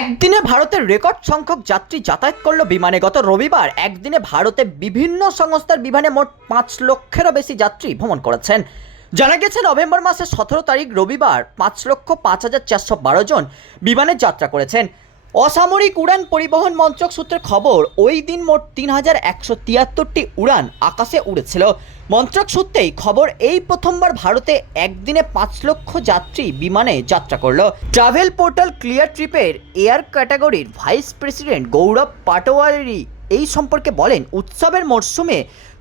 একদিনে ভারতের রেকর্ড সংখ্যক যাত্রী যাতায়াত করল বিমানে। গত রবিবার একদিনে ভারতে বিভিন্ন সংস্থার বিমানে মোট পাঁচ লক্ষেরও বেশি যাত্রী ভ্রমণ করেছেন। জানা গেছে, নভেম্বর মাসের সতেরো তারিখ রবিবার পাঁচ লক্ষ পাঁচ হাজার চারশো বারো জন বিমানে যাত্রা করেছেন। অসামরিক উড়ান পরিবহন মন্ত্রক সূত্রের খবর, ওই দিন মোট তিন হাজার একশো তিয়াত্তরটি উড়ান আকাশে উড়েছিল। মন্ত্রক সূত্রেই খবর, এই প্রথমবার ভারতে একদিনে পাঁচ লক্ষ যাত্রী বিমানে যাত্রা করল। ট্রাভেল পোর্টাল ক্লিয়ার ট্রিপের এয়ার ক্যাটাগরির ভাইস প্রেসিডেন্ট গৌরব পাটোয়ারি এই সম্পর্কে বলেন, উৎসবের মরশুমে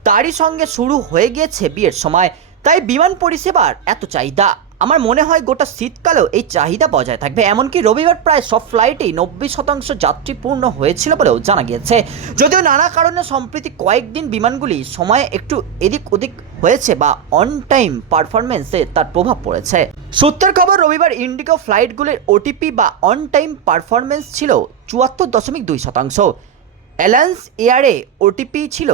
তারই সঙ্গে শুরু হয়ে গিয়েছে বিয়ের সময়, তাই বিমান পরিষেবার এত চাহিদা। আমার মনে হয় গোটা শীতকালেও এই চাহিদা বজায় থাকবে, এমনকি রবিবার প্রায় সব ফ্লাইটেই নব্বই শতাংশ যাত্রী পূর্ণ হয়েছিল বলেও জানা গিয়েছে। যদিও নানা কারণে সম্প্রতি কয়েকদিন বিমানগুলি সময়ে একটু এদিক ওদিক হয়েছে বা অন টাইম পারফরমেন্সে তার প্রভাব পড়েছে। সূত্রের খবর, রবিবার ইন্ডিগো ফ্লাইটগুলির ওটিপি বা অন টাইম পারফরমেন্স ছিল চুয়াত্তর দশমিক দুই শতাংশ। অ্যালায়েন্স এয়ারে ওটিপি ছিল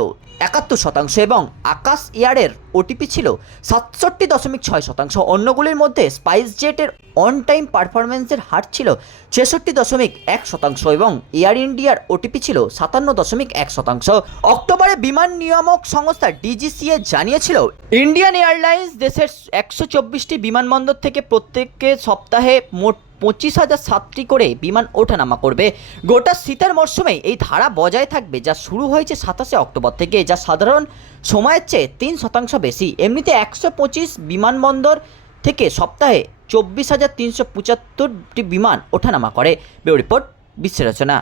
একাত্তর শতাংশ এবং আকাশ এয়ারের ওটিপি ছিল সাতষট্টি দশমিক ছয় শতাংশ। অন্যগুলির মধ্যে স্পাইস জেটের অন টাইম পারফরমেন্সের হার ছিল ছেষট্টি দশমিক এক শতাংশ এবং এয়ার ইন্ডিয়ার ওটিপি ছিল সাতান্ন দশমিক এক শতাংশ। অক্টোবরে বিমান নিয়ামক সংস্থা ডিজিসিএ জানিয়েছিল, ইন্ডিয়ান এয়ারলাইন্স দেশের একশো চব্বিশটি বিমানবন্দর থেকে প্রত্যেকে সপ্তাহে মোট পঁচিশ হাজার সাতটি করে বিমান ওঠানামা করবে। গোটা শীতের মরশুমে এই ধারা বজায় থাকবে, যা শুরু হয়েছে সাতাশে অক্টোবর থেকে, যা সাধারণ সময়ের চেয়ে তিন শতাংশ বেশি। এমনিতে একশো পঁচিশ বিমানবন্দর থেকে সপ্তাহে চব্বিশ হাজার তিনশো পঁচাত্তরটি বিমান ওঠানামা করে। Bureau report বিশ্লেষণা